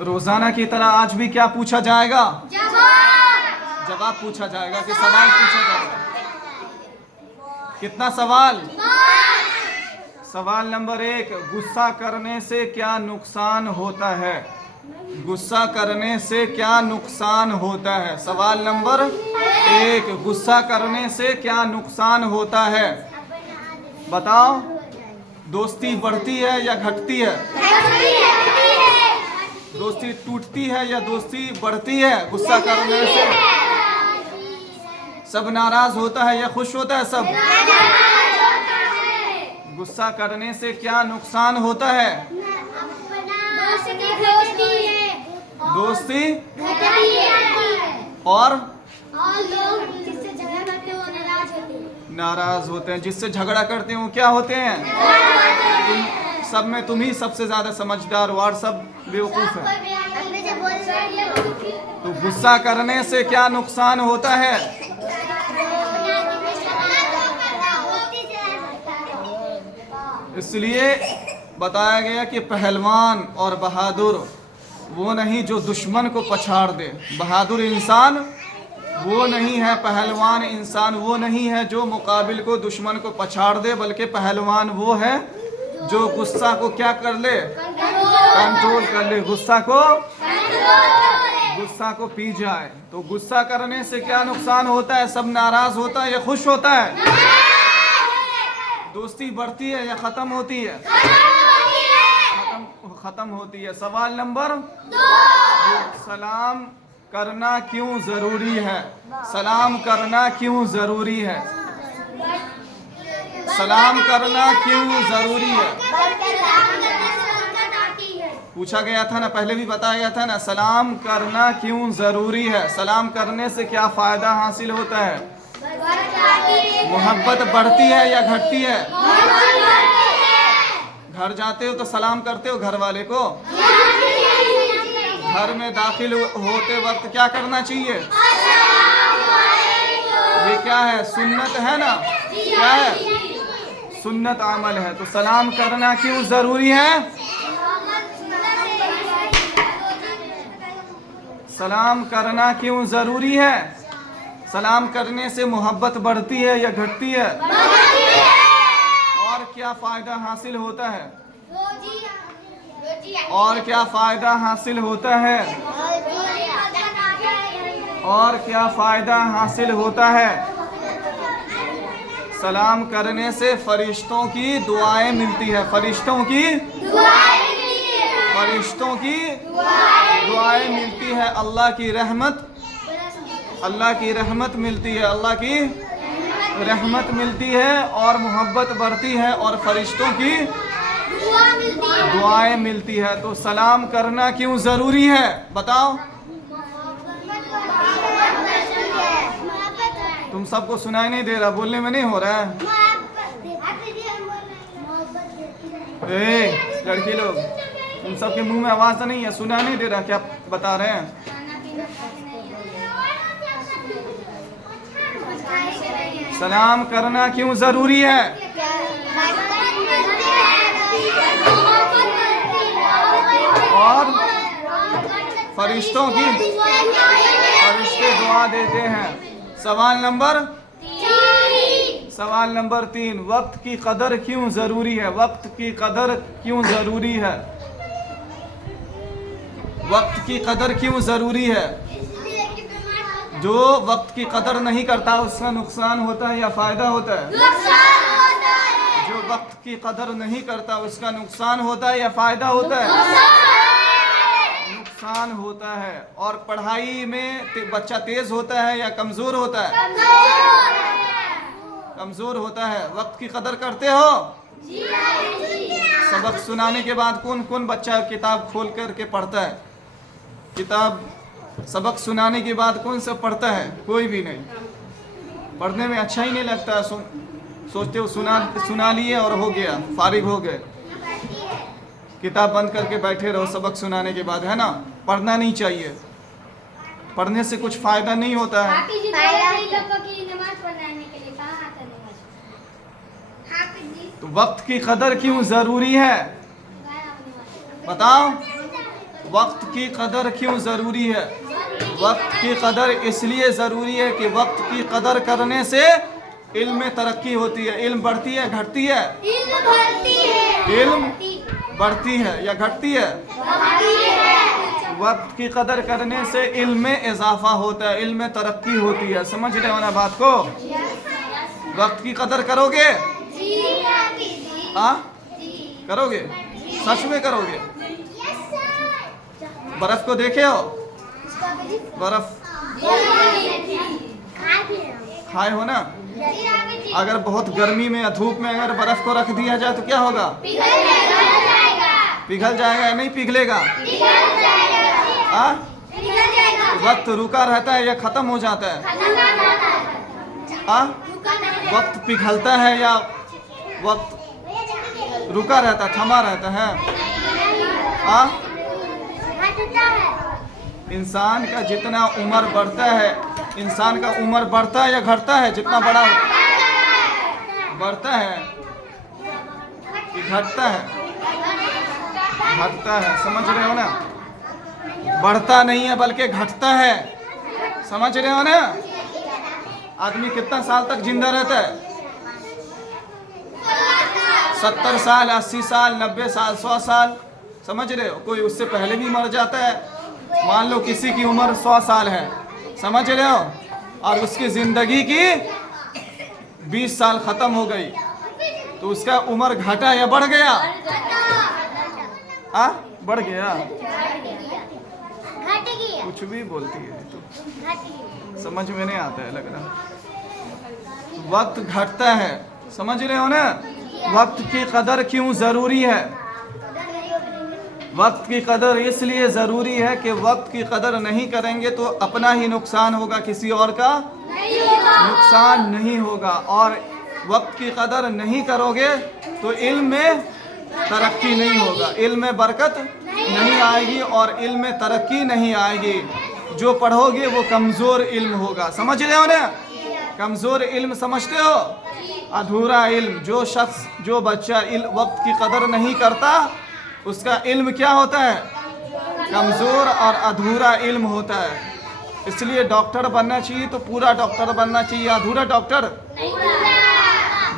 रोजाना की तरह आज भी क्या पूछा जाएगा? जवाब पूछा जाएगा कि सवाल पूछा जाएगा। कितना सवाल? सवाल नंबर 1, गुस्सा करने से क्या नुकसान होता है? गुस्सा करने से क्या नुकसान होता है? सवाल नंबर 1, गुस्सा करने से क्या नुकसान होता है? बताओ। दोस्ती बढ़ती है या घटती है? दोस्ती टूटती है या दोस्ती बढ़ती है गुस्सा करने से? सब नाराज होता है या खुश होता है? सब। गुस्सा करने से क्या नुकसान होता है? दोस्ती और नाराज होते हैं। जिससे झगड़ा करते हैं वो क्या होते हैं? सब में तुम ही सबसे ज्यादा समझदार हो और सब बेवकूफ है। तो गुस्सा करने से क्या नुकसान होता है? इसलिए बताया गया कि पहलवान और बहादुर वो नहीं जो दुश्मन को पछाड़ दे। बहादुर इंसान वो नहीं है, पहलवान इंसान वो नहीं है जो मुकाबिल को दुश्मन को पछाड़ दे, बल्कि पहलवान वो है जो गुस्सा को क्या कर ले? कंट्रोल कर ले। गुस्सा को पी जाए। तो गुस्सा करने से क्या नुकसान होता है? सब नाराज होता है या खुश होता है? दोस्ती बढ़ती है या खत्म होती है? खत्म होती है। सवाल नंबर 2, सलाम करना क्यों जरूरी है? सलाम करना क्यों जरूरी है? सलाम करना क्यों जरूरी है? पूछा गया था ना, पहले भी बताया गया था ना, सलाम करना क्यों जरूरी है? सलाम करने से क्या फायदा हासिल होता है? मोहब्बत बढ़ती है या घटती है? घर जाते हो तो सलाम करते हो घर वाले को? घर में दाखिल होते वक्त क्या करना चाहिए? ये क्या है? सुन्नत है ना? क्या है? सुन्नत अमल है। तो सलाम करना क्यों जरूरी है? सलाम करना क्यों जरूरी है? सलाम करने से मोहब्बत बढ़ती है या घटती है? और क्या फायदा हासिल होता है? और क्या फायदा हासिल होता है? और क्या फायदा हासिल होता है? सलाम करने से फरिश्तों की दुआएं मिलती है। फरिश्तों की दुआएं मिलती है। अल्लाह की रहमत मिलती है। अल्लाह की रहमत मिलती है और मोहब्बत बढ़ती है और फरिश्तों की दुआएं मिलती है। तो सलाम करना क्यों जरूरी है? बताओ। तुम सबको सुनाई नहीं दे रहा? बोलने में नहीं हो रहा है? लड़की लोग, तुम सबके मुंह में आवाज तो नहीं है? सुना नहीं दे रहा? क्या बता रहे हैं? सलाम करना क्यों जरूरी है? और फरिश्ते दुआ देते हैं। सवाल नंबर 3, वक्त की कदर क्यों जरूरी है? वक्त की कदर क्यों जरूरी है? वक्त की कदर क्यों जरूरी है? जो वक्त की कदर नहीं करता उसका नुकसान होता है या फायदा होता है? जो वक्त की कदर नहीं करता उसका नुकसान होता है या फायदा होता है? नुकसान होता है। और पढ़ाई में बच्चा तेज होता है या कमजोर होता है? कमजोर होता है। वक्त की कदर करते हो? सबक सुनाने के बाद कौन कौन बच्चा किताब खोल करके पढ़ता है? किताब सबक सुनाने के बाद कौन सा पढ़ता है? कोई भी नहीं। पढ़ने में अच्छा ही नहीं लगता। सोचते हो सुना लिए और हो गया, फारिग हो गए। किताब बंद करके बैठे रहो सबक सुनाने के बाद, है ना? पढ़ना नहीं चाहिए। पढ़ने से कुछ फायदा नहीं होता है। तो वक्त की कदर क्यों जरूरी है? बताओ। वक्त की कदर क्यों ज़रूरी है? वक्त की कदर इसलिए ज़रूरी है कि वक्त की कदर करने से इल्म में तरक्की होती है। इल्म बढ़ती है, घटती है? इल्म बढ़ती है या घटती है? वक्त की कदर करने से इल्म में इजाफा होता है, इल्म में तरक्की होती है। समझ रहे हो ना बात को? वक्त की कदर करोगे? करोगे? सच में करोगे? बर्फ को देखे हो? बर्फ खाए हो ना? अगर बहुत गर्मी में या धूप में अगर बर्फ को रख दिया जाए तो क्या होगा? पिघल जाएगा या नहीं पिघलेगा? वक्त रुका रहता है या खत्म हो जाता है? वक्त पिघलता है या वक्त रुका रहता है, थमा रहता है? इंसान का जितना उम्र बढ़ता है, इंसान का उम्र बढ़ता है या घटता है? जितना बड़ा बढ़ता है कि घटता है? घटता है। समझ रहे हो ना? बढ़ता नहीं है बल्कि घटता है। समझ रहे हो ना? आदमी कितना साल तक जिंदा रहता है? 70 साल, 80 साल, 90 साल, 100 साल। समझ रहे हो? कोई उससे पहले भी मर जाता है। मान लो किसी की उम्र 100 साल है, समझ रहे हो, और उसकी ज़िंदगी की 20 साल ख़त्म हो गई, तो उसका उम्र घटा या बढ़ गया? बढ़ गया। कुछ भी बोलती है तो समझ में नहीं आता है, लग रहा। वक्त घटता है। समझ रहे हो ना? वक्त की कदर क्यों ज़रूरी है? वक्त की कदर इसलिए ज़रूरी है कि वक्त की कदर नहीं करेंगे तो अपना ही नुकसान होगा, किसी और का नुकसान नहीं होगा। और वक्त की कदर नहीं करोगे तो इल्म में तरक्की नहीं होगा, इल्म में बरकत नहीं आएगी और इल्म में तरक्की नहीं आएगी। जो पढ़ोगे वो कमज़ोर इल्म होगा। समझ रहे हो ना? कमज़ोर इल्म समझते हो? अधूरा इल्म। जो शख्स, जो बच्चा वक्त की कदर नहीं करता, उसका इल्म क्या होता है? कमज़ोर और अधूरा इल्म होता है। इसलिए डॉक्टर बनना चाहिए तो पूरा डॉक्टर बनना चाहिए, अधूरा डॉक्टर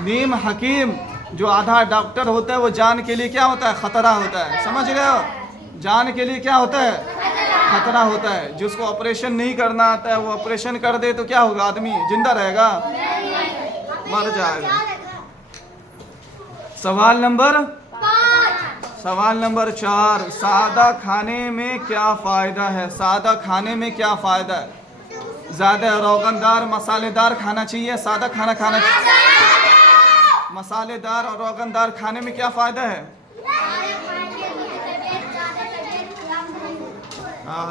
नीम हकीम। जो आधा डॉक्टर होता है वो जान के लिए क्या होता है? खतरा होता है। समझ रहे हो? जान के लिए क्या होता है? खतरा होता है। जिसको ऑपरेशन नहीं करना आता है वो ऑपरेशन कर दे तो क्या होगा? आदमी जिंदा रहेगा? मर जाएगा। सवाल नंबर 4, सादा खाने में क्या फ़ायदा है? सादा खाने में क्या फ़ायदा है? ज़्यादा रोगनदार मसालेदार खाना चाहिए? सादा खाना खाना चाहिए? मसालेदार और रोगनदार खाने में क्या फ़ायदा है?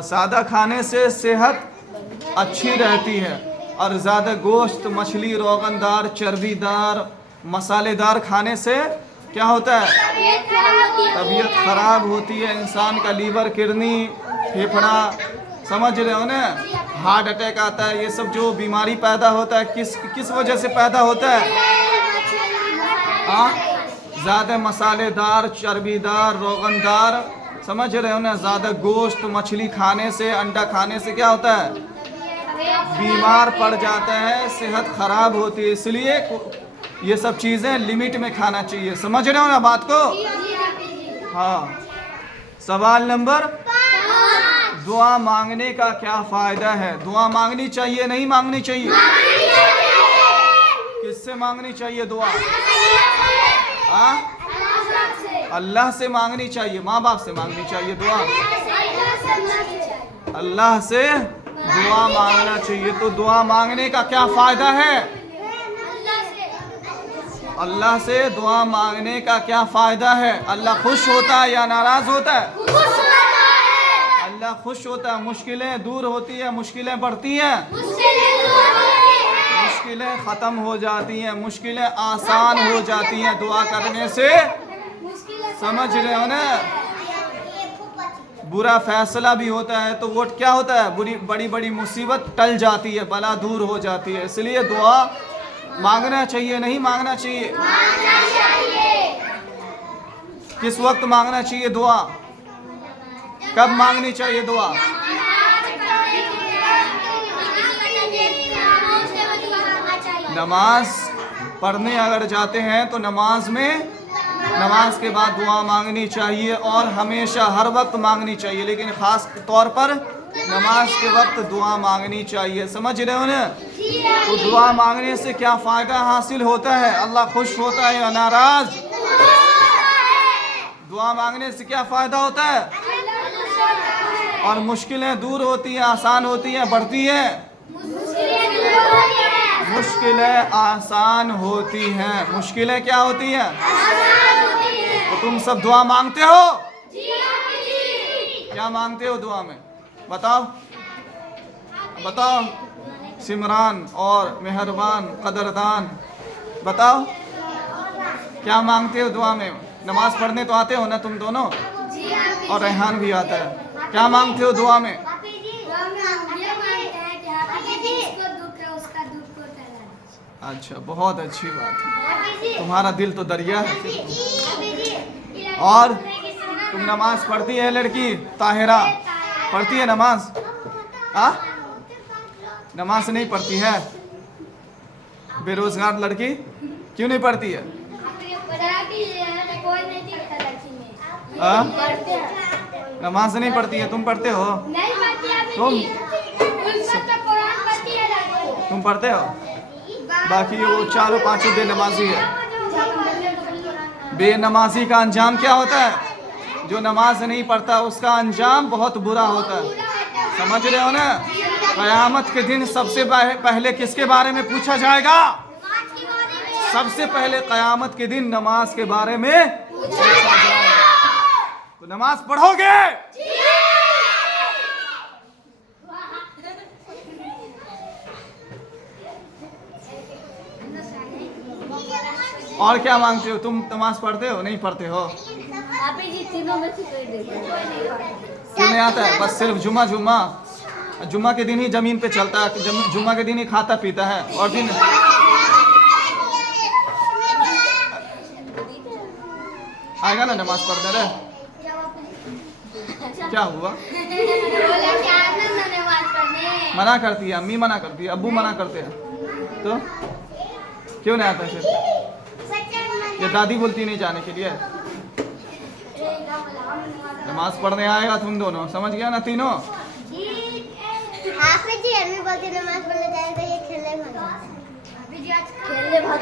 सादा खाने से सेहत अच्छी रहती है और ज़्यादा गोश्त, मछली, रोगनदार, चर्बीदार, मसालेदार खाने से क्या होता है? तबीयत ख़राब होती है। इंसान का लीवर, किडनी, फेफड़ा, समझ रहे हो ना? हार्ट अटैक आता है। ये सब जो बीमारी पैदा होता है किस वजह से पैदा होता है? ज़्यादा मसालेदार, चर्बीदार, रोगनदार, समझ रहे हो ना? ज़्यादा गोश्त, मछली खाने से, अंडा खाने से क्या होता है? बीमार पड़ जाता है, सेहत ख़राब होती है। इसलिए ये सब चीज़ें लिमिट में खाना चाहिए। समझ रहे हो ना बात को? हाँ। सवाल नंबर 5, दुआ मांगने का क्या फ़ायदा है? दुआ मांगनी चाहिए नहीं मांगनी चाहिए? किससे मांगनी चाहिए दुआ? अल्लाह से मांगनी चाहिए। माँ बाप से मांगनी चाहिए दुआ? अल्लाह से दुआ मांगना चाहिए। तो दुआ मांगने का क्या फ़ायदा है? अल्लाह से दुआ मांगने का क्या फ़ायदा है? अल्लाह खुश होता है या नाराज़ होता है? अल्लाह खुश होता है। मुश्किलें दूर होती है, मुश्किलें बढ़ती हैं, मुश्किलें ख़त्म हो जाती हैं, मुश्किलें आसान हो जाती हैं दुआ करने से। समझ रहे हो ना? बुरा फैसला भी होता है तो वो क्या होता है? बड़ी बड़ी मुसीबत टल जाती है, बला दूर हो जाती है। इसलिए दुआ मांगना चाहिए नहीं मांगना चाहिए? किस वक्त मांगना चाहिए दुआ? कब मांगनी चाहिए दुआ? नमाज पढ़ने अगर जाते हैं तो नमाज के बाद दुआ मांगनी चाहिए और हमेशा हर वक्त मांगनी चाहिए, लेकिन ख़ास तौर पर नमाज के वक्त दुआ मांगनी चाहिए। समझ रहे हो ना? तो दुआ मांगने से क्या फ़ायदा हासिल होता है? अल्लाह खुश होता है या नाराज़? दुआ मांगने से क्या फ़ायदा होता है? और मुश्किलें दूर होती हैं, आसान होती हैं, बढ़ती हैं? मुश्किलें आसान होती हैं। मुश्किलें क्या होती हैं? तो तुम सब दुआ मांगते हो? क्या मांगते हो दुआ में? बताओ बताओ। सिमरान और मेहरबान कदरदान, बताओ क्या मांगते हो दुआ में? नमाज पढ़ने तो आते हो ना तुम दोनों? और रेहान भी आता है। क्या मांगते हो दुआ में? अच्छा, बहुत अच्छी बात है। तुम्हारा दिल तो दरिया है। और तुम नमाज पढ़ती है लड़की? ताहिरा पढ़ती है नमाज? नमाज नहीं पढ़ती है? बेरोजगार लड़की क्यों नहीं पढ़ती है? नमाज नहीं पढ़ती है। तुम पढ़ते हो? तुम पढ़ते हो? बाकी वो चारों पांचों बेनमाजी है। बेनमाजी का अंजाम क्या होता है? जो नमाज नहीं पढ़ता उसका अंजाम बहुत बुरा होता है। समझ रहे हो ना? क़यामत के दिन सबसे पहले किसके बारे में पूछा जाएगा? सबसे पहले क़यामत के दिन नमाज के बारे में पूछा जाएगा। तो नमाज पढ़ोगे? और क्या मांगते हो? तुम नमाज पढ़ते हो? नहीं पढ़ते हो? क्यों नहीं आता है? बस सिर्फ जुम्मा के दिन ही जमीन पे चलता है, जुम्मा के दिन ही खाता पीता है, और दिन आएगा ना नमाज पढ़ने रे? क्या हुआ? मना करती है, अम्मी मना करती है, अब्बू मना करते हैं, तो क्यों नहीं आता फिर? ये दादी बोलती नहीं जाने के लिए? नमाज पढ़ने आएगा तुम दोनों, समझ गया ना तीनों? जी अम्मी बोलती नमाज पढ़ने जाएगा, ये खेलने भाग